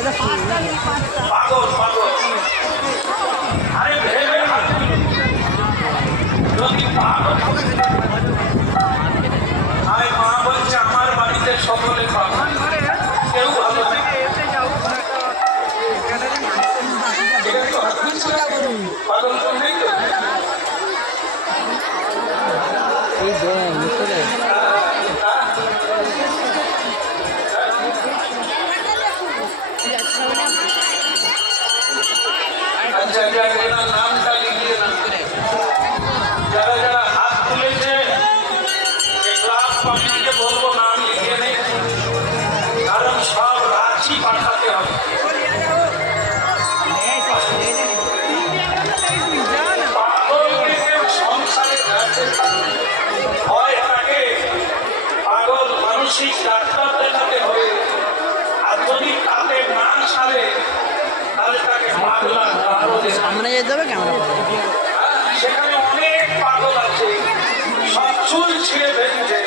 পাগল পাগল আরে ভেবে যদি পাগল আরে মা বলছে আমার বাড়িতে সকলে পাগল কেউ ভালো নেই পাগল তো নেই তো अच्छा क्या नाम का लिखिए ना जरा जरा हाथ खुले से एक लाख पानी के बोलो नाम लिखिए नहीं कारण सब राशि पाठाते हम पागल के संसारे पागल मानसिक डाक्तार देखाते হবে আর যদি তাতে না সারে সামনে যেতে হবে ক্যামেরা সেখানে অনেক পাগল আছে সব চুল ছিঁড়ে ফেলছে